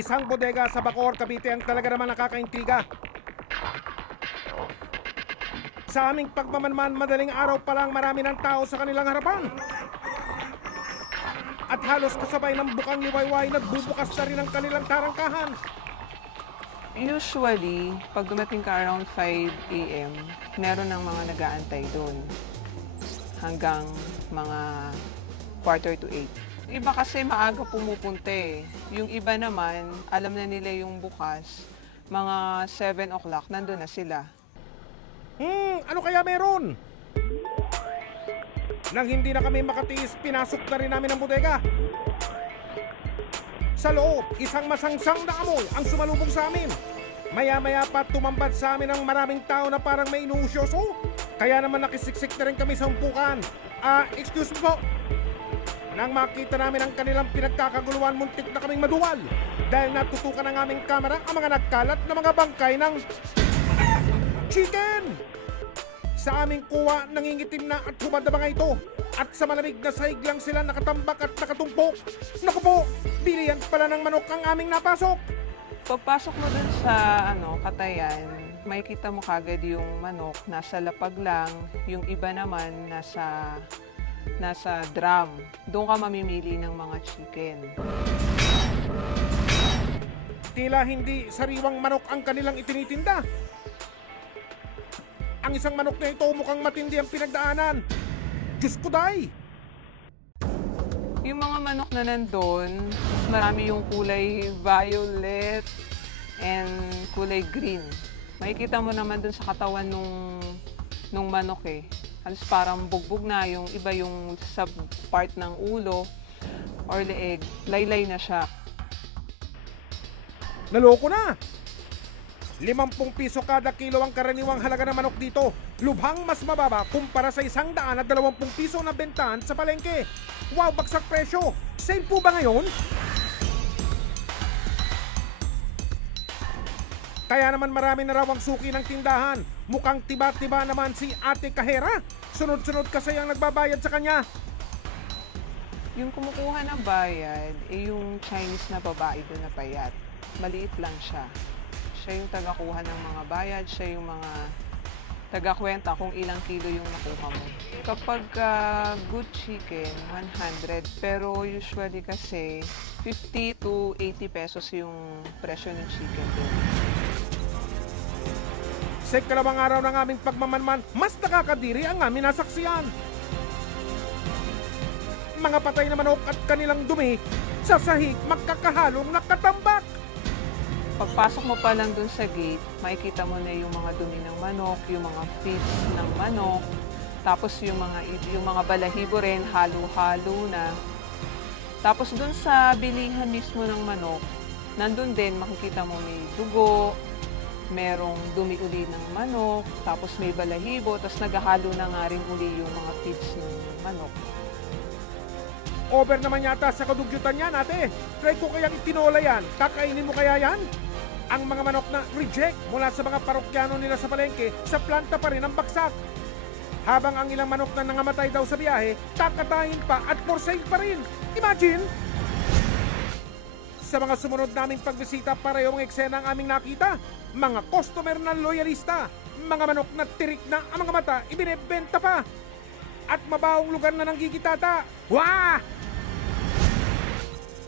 Isang bodega sa Bacoor, Cavite ang talaga naman nakakaintriga. Sa aming pagmamanman, madaling araw pa lang marami ng tao sa kanilang harapan. At halos kasabay ng bukang liwayway, nagbubukas na rin ang kanilang tarangkahan. Usually, pag dumating ka around 5 a.m., meron ng mga nag-aantay doon hanggang mga 7:45. Iba kasi maaga pumupunta eh. Yung iba naman, alam na nila yung bukas, mga 7 o'clock, nandun na sila. Ano kaya meron? Nang hindi na kami makatiis, pinasok na rin namin ang bodega. Sa loob, isang masangsang na amoy ang sumalubong sa amin. Maya-maya pa tumambad sa amin ang maraming tao na parang may inuusyoso. Kaya naman nakisiksik na rin kami sa umpukan. Excuse me po. Nang makita namin ang kanilang pinagkakaguluhan, muntik na kaming maduwal. Dahil natutukan ng aming kamera ang mga nagkalat na mga bangkay ng chicken! Sa aming kuwa, nangingitim na at hubad na mga ito. At sa malamig na sahig lang sila nakatambak at nakatumpok. Naku po, bilihan pala ng manok ang aming napasok. Pagpasok mo dun sa katayan, makikita mo kagad yung manok, nasa lapag lang, yung iba naman nasa drum. Doon ka mamimili ng mga chicken. Tila hindi sariwang manok ang kanilang itinitinda. Ang isang manok na ito mukhang matindi ang pinagdaanan. Diyos ko day! Yung mga manok na nandun, marami yung kulay violet and kulay green. Makikita mo naman dun sa katawan nung manok eh. Halos parang bugbog na, yung iba yung sa part ng ulo or leeg, laylay na siya. Naloko na! 50 piso kada kilo ang karaniwang halaga ng manok dito. Lubhang mas mababa kumpara sa 120 piso na bentahan sa palengke. Wow, bagsak presyo! Sale po ba ngayon? Kaya naman marami na raw ang suki ng tindahan. Mukhang tiba-tiba naman si Ate Kahera. Sunod-sunod kasi ang nagbabayad sa kanya. Yung kumukuha ng bayad, yung Chinese na babae doon na payat. Maliit lang siya. Siya yung tagakuha ng mga bayad, siya yung mga tagakwenta kung ilang kilo yung nakuha mo. Kapag good chicken, 100. Pero usually kasi 50 to 80 pesos yung presyo ng chicken doon. Sa ikalawang araw ng aming pagmamanman, mas nakakadiri ang aming nasaksiyan. Mga patay na manok at kanilang dumi sa sahig magkakahalong nakatambak. Pagpasok mo pa lang dun sa gate, makikita mo na yung mga dumi ng manok, yung mga feeds ng manok, tapos yung mga balahibo rin, halo-halo na. Tapos dun sa bilihan mismo ng manok, nandun din makikita mo may dugo, merong dumi uli ng manok, tapos may balahibo, tapos naghahalo na nga rin uli yung mga feeds ng manok. Over naman yata sa kadugyutan yan, ate. Try ko kayang itinola yan. Kakainin mo kaya yan? Ang mga manok na reject mula sa mga parokyano nila sa palengke, sa planta pa rin ang baksak. Habang ang ilang manok na nangamatay daw sa biyahe, kakatayin pa at for sale pa rin. Imagine! Sa mga sumunod naming pagbisita, parehong eksena ang aming nakita. Mga customer na loyalista, mga manok na tirik na ang mga mata, ibinebenta pa. At mabawang lugar na nanggigitata. Wah!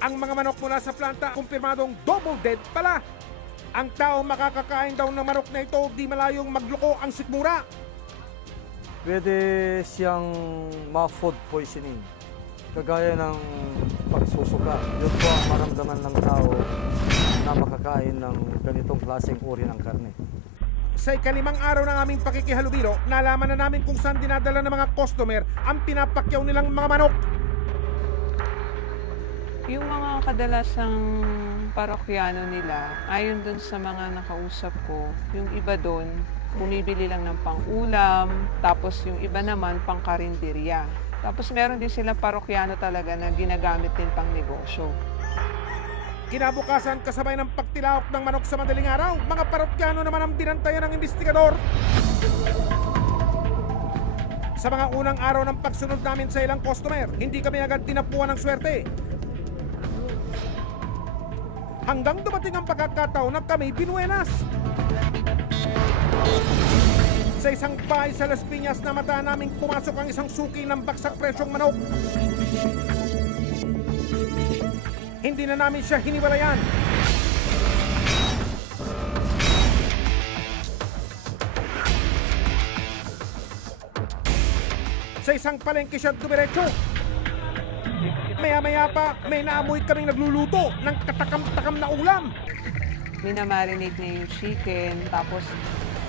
Ang mga manok mula sa planta, kumpirmadong double dead pala. Ang tao makakakain daw ng manok na ito, di malayong magloko ang sikmura. Pwede siyang ma-food poisoning, kagaya ng pagsusuka. Yun po ang maramdaman ng tao na makakain ng ganitong klaseng uri ng karne. Sa ikalimang araw ng aming pakikihalubilo, nalaman na namin kung saan dinadala ng mga customer ang pinapakyaw nilang mga manok. Yung mga kadalasang parokyano nila, ayon dun sa mga nakausap ko, yung iba dun, bumibili lang ng pang-ulam, tapos yung iba naman pang-karinderya. Tapos meron din silang parokyano talaga na ginagamit din pang negosyo. Kinabukasan, kasabay ng pagtilaok ng manok sa madaling araw, mga parokyano naman ang binantayan ng investigador. Sa mga unang araw ng pagsunod namin sa ilang customer, hindi kami agad tinapuan ng swerte. Hanggang dumating ang pagkakataon na kami binuenas. Sa isang bahay sa Las Piñas na mata naming pumasok ang isang suki ng baksak presyong manok. Hindi na namin siya hiniwalayan. Sa isang palengke siya dumiretso. Maya-maya pa, may naamoy kaming nagluluto ng katakam-takam na ulam. Minamarinate niya yung chicken, tapos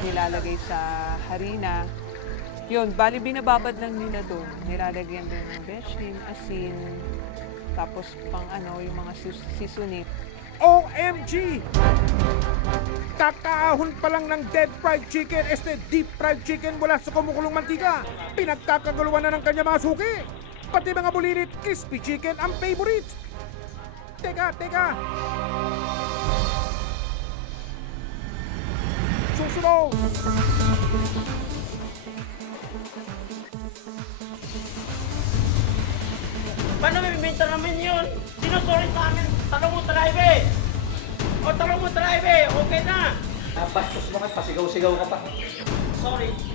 nilalagay sa harina. Yun, bali binababad lang nila doon. Nilalagyan din ng bechin, asin, tapos pang yung mga seasoning. OMG! Kakaahon pa lang ng dead fried chicken, deep fried chicken mula sa kumukulong mantika. Pinagkakaguluhan na ng kanya mga suki. Pati mga bulilit, crispy chicken ang favorite. Teka. Susunod! Paano may bibenta namin yun? Sinusuri sa amin, talong mo drive. O talong mo drive, okay na. Bastos mo ka, pasigaw-sigaw ka pa. Sorry.